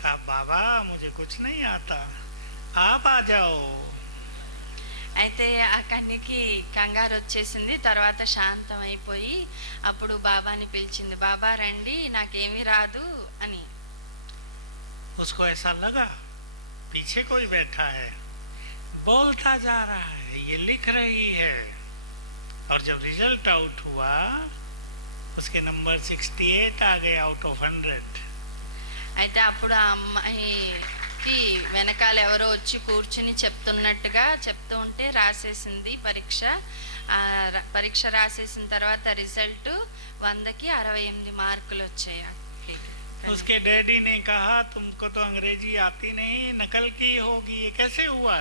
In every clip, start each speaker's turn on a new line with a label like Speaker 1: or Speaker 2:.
Speaker 1: कहा बाबा मुझे कुछ नहीं आता आप आ जाओ
Speaker 2: అయితే ఆ కన్యకి కంగారు వచ్చేసింది తర్వాత శాంతం అయిపోయి అప్పుడు బాబాని పిలిచింది బాబా రండి నాకేమీ రాదు అని
Speaker 1: उसको ऐसा लगा पीछे कोई बैठा है बोलता जा रहा है ये लिख रही है और जब रिजल्ट आउट हुआ उसके नंबर 68 आ गए आउट ऑफ 100
Speaker 2: అయితే అప్పుడు ఆ అమ్మాయికి వెనకాల ఎవరో వచ్చి కూర్చుని చెప్తున్నట్టుగా చెప్తూ ఉంటే రాసేసింది పరీక్ష ఆ ర- పరీక్ష రాసేసిన తర్వాత రిజల్ట్ వందకి అరవై ఎనిమిది మార్కులు వచ్చాయి ఆ అక్కకి.
Speaker 1: उसके डैडी ने कहा तुमको तो अंग्रेजी आती नहीं नकल की होगी ये कैसे हुआ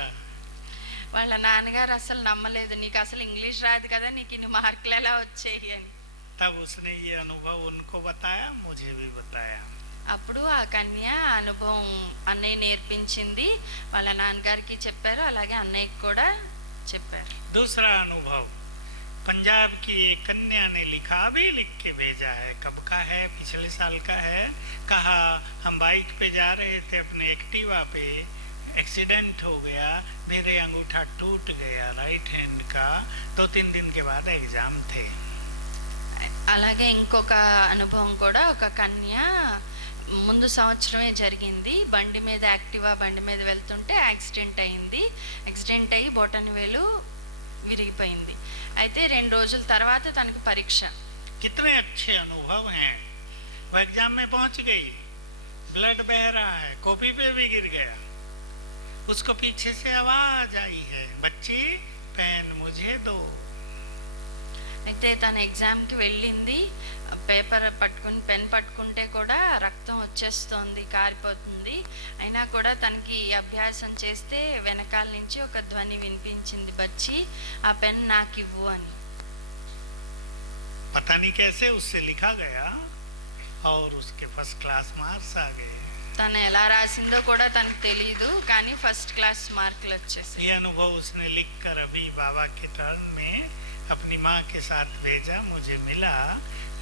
Speaker 2: వాళ్ళ నాన్నగారు అసలు నమ్మలేదు నీకు అసలు ఇంగ్లీష్ రాదు కదా నీకు ఇన్ని మార్కులు ఎలా వచ్చాయి అని
Speaker 1: तब उसने ये अनुभव उनको बताया मुझे भी बताया
Speaker 2: అప్పుడు ఆ కన్య ఆ అనుభవం అన్నయ్య నేర్పించింది వాళ్ళ నాన్నగారికి చెప్పారు అలాగే అన్నయ్యకి కూడా చెప్పారు
Speaker 1: दूसरा अनुभव पंजाब की एक कन्या ने लिखा अभी लिख के भेजा है कब का है पिछले साल का है कहा हम बाइक पे जा रहे थे अपने एक्टिवा पे एक्सीडेंट हो गया मेरे अंगूठा टूट गया राइट हैंड का दो तीन दिन के बाद एग्जाम थे
Speaker 2: అలాగే ఇంకొక అనుభవం కూడా ఒక కన్య ముందు సంవత్సరమే జరిగింది బండి మీద యాక్టివా బండి మీద వెళ్తుంటే యాక్సిడెంట్ అయింది యాక్సిడెంట్ అయ్యి బొటని వేలు విరిగిపోయింది అయితే రెండు రోజుల తర్వాత తనకు పరీక్ష
Speaker 1: कितने अच्छे अनुभव हैं वो एग्जाम में पहुंच गई ब्लड बह रहा है कॉपी पे भी गिर गया उसको पीछे से आवाज आई है बच्ची पेन मुझे दो
Speaker 2: అయితే తన ఎగ్జామ్కి వెళ్ళింది పేపర్ పట్టుకుని పెన్ పట్టుకుంటే కూడా రక్తం వచ్చేస్తోంది కారిపోతుంది అయినా కూడా తనకి అభ్యాసం చేస్తే వెనకాల నుంచి ఒక ధ్వని వినిపించింది బచ్చి ఆ పెన్ నాకు ఇవ్వు అని
Speaker 1: पता नहीं कैसे उससे लिखा गया और उसके फर्स्ट क्लास मार्क्स आ गए
Speaker 2: తను ఎలా రాసిందో కూడా తనకు తెలియదు కానీ ఫస్ట్ క్లాస్ మార్కులు వచ్చేసాయి
Speaker 1: ये अनुभव उसने लिख कर अभी बाबा के टर्न में अपनी माँ के साथ भेजा मुझे मिला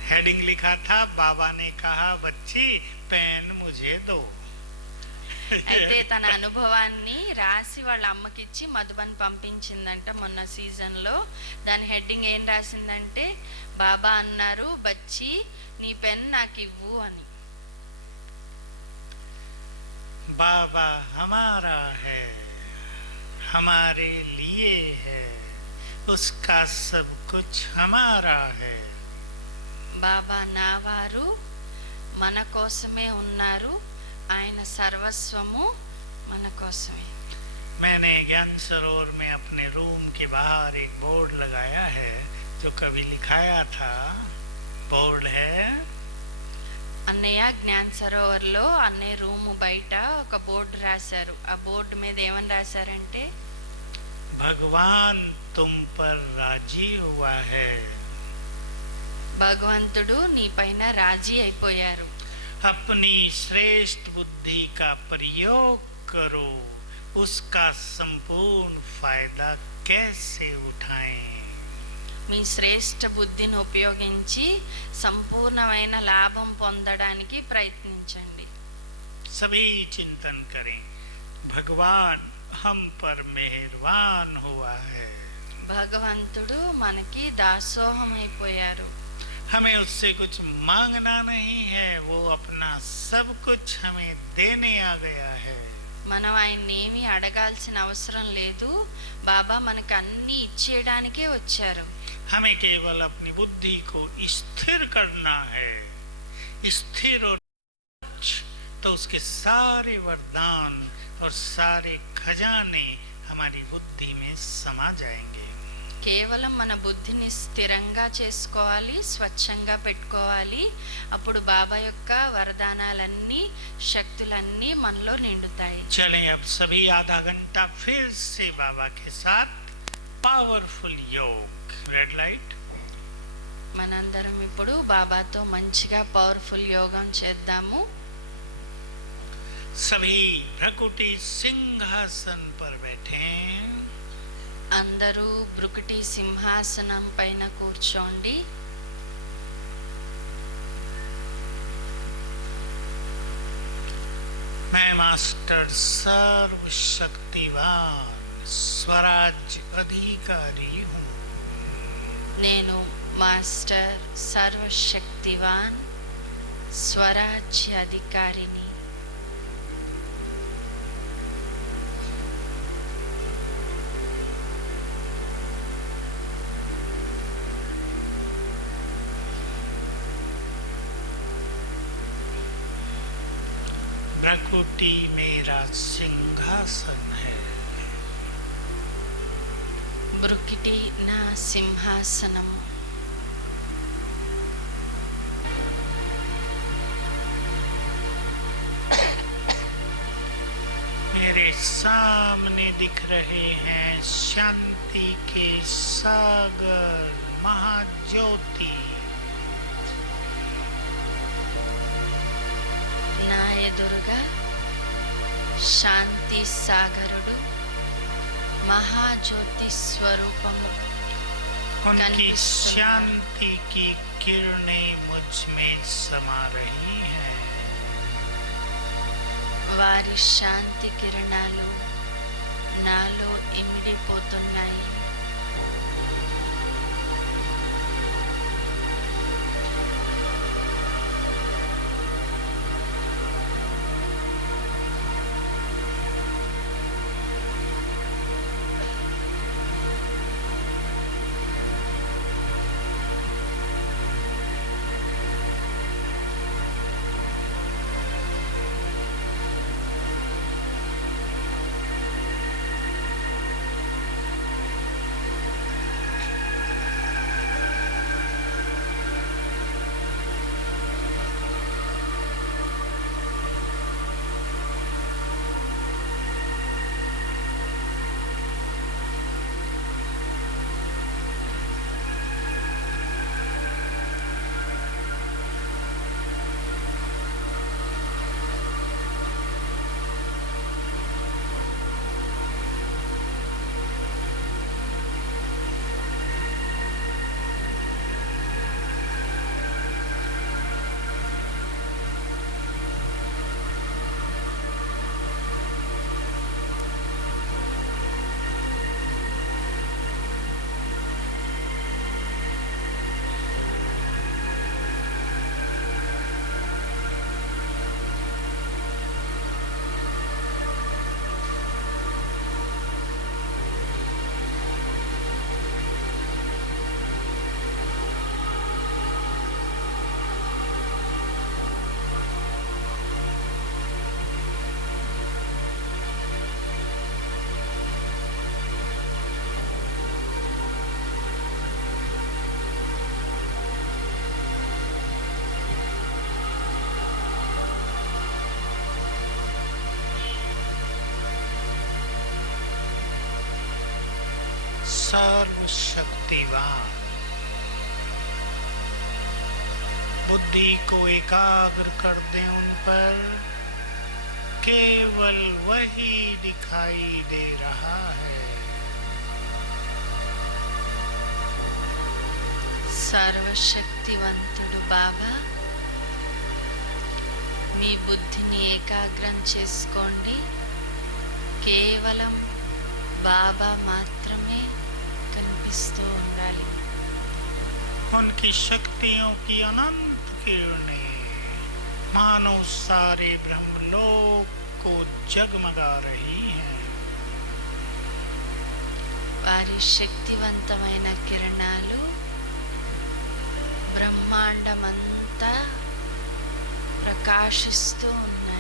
Speaker 1: हेडिंग लिखा था बाबा ने कहा बच्ची पेन मुझे दो
Speaker 2: అయితే తన అనుభవాన్ని రాసి వాళ్ళ అమ్మకిచ్చి మధుబన్ పంపించిందంట మొన్న సీజన్ లో దాని హెడ్డింగ్ ఏం రాసిందంటే బాబా అన్నారు బచ్చి నీ పెన్ నాకు ఇవ్వు అని
Speaker 1: बाबा हमारा है हमारे लिए है उसका सब कुछ हमारा है
Speaker 2: బాబా నా వారు మన కోసమే ఉన్నారు ఆయన సర్వస్వము మన కోసమే
Speaker 1: मैंने ज्ञान सरोवर में अपने रूम के बाहर एक बोर्ड लगाया है जो कभी लिखाया था बोर्ड है
Speaker 2: అన్నయ్య జ్ఞాన్ సరోవర్లో అన్నయ్య రూము బయట ఒక బోర్డు రాశారు ఆ బోర్డు మీద ఏమని రాశారంటే
Speaker 1: भगवान तुम पर राजी हुआ है
Speaker 2: భగవంతుడు నీ పైన రాజీ అయిపోయారు
Speaker 1: अपनी श्रेष्ठ बुद्धि का प्रयोग करो उसका संपूर्ण फायदा कैसे उठाएं
Speaker 2: మీ శ్రేష్ఠ బుద్ధిని ఉపయోగించి సంపూర్ణమైన లాభం పొందడానికి ప్రయత్నించండి
Speaker 1: सभी चिंतन करें भगवान हम पर मेहरबान हुआ है
Speaker 2: భగవంతుడు మనకి దాసోహం అయిపోయారు
Speaker 1: हमें उससे कुछ मांगना नहीं है वो अपना सब कुछ हमें देने आ गया है
Speaker 2: మనం ఆయన్ని ఏమీ అడగాల్సిన అవసరం లేదు బాబా మనకు అన్ని ఇచ్చేయడానికే వచ్చారు
Speaker 1: हमें केवल अपनी बुद्धि को स्थिर करना है स्थिर और अच्छ, तो उसके सारे वरदान और सारे खजाने हमारी बुद्धि में समा जाएंगे
Speaker 2: కేవలం మన బుద్ధిని స్థిరంగా చేసుకోవాలి స్వచ్ఛంగా పెట్టుకోవాలి అప్పుడు బాబా యొక్క వరదానాలన్నీ శక్తులన్నీ మనలో నిండుతాయి
Speaker 1: चलें अब सभी आधा घंटा फिर से बाबा के साथ पावरफुल योग रेड लाइट
Speaker 2: మనందరం ఇప్పుడు బాబాతో మంచిగా పవర్ఫుల్ యోగం చేద్దాము
Speaker 1: सभी भ्रकुटी सिंहासन पर बैठे
Speaker 2: అందరూ బ్రుకుటి సింహాసనం పైన కూర్చోండి
Speaker 1: मास्टर सर्वशक्तिवान स्वराज्य अधिकारी हूँ
Speaker 2: నేను మాస్టర్ సర్వశక్తివాన్ స్వరాజ్య అధికారిని
Speaker 1: कुटी मेरा सिंहासन है।
Speaker 2: ब्रुकिटे ना सिंहासनम।
Speaker 1: मेरे सामने दिख रहे हैं शांति के सागर महाज्योति।
Speaker 2: ఎదురుగా శాంతి సాగరుడు మహాజ్యోతి స్వరూపము
Speaker 1: उनकी
Speaker 2: कनिष्ठ।
Speaker 1: शांति की किरणें मुझ में समा रही हैं
Speaker 2: వారి శాంతి కిరణాలు నాలో ఇమిడిపోతున్నాయి
Speaker 1: सर्वशक्तिवान बुद्धि को एकाग्र कर दे उन पर केवल वही दिखाई दे रहा है
Speaker 2: సర్వశక్తివంతుడు బాబా మీ బుద్ధిని ఏకాగ్రం చేసుకోండి కేవలం బాబా మాత్రమే కనిపిస్తూ ఉండాలి
Speaker 1: उनकी शक्तियों की अनंत किरणें मानो सारे ब्रह्मलोक को जगमगा रही हैं
Speaker 2: వారి శక్తివంతమైన కిరణాలు బ్రహ్మాండమంతా ప్రకాశిస్తూ ఉన్నాయి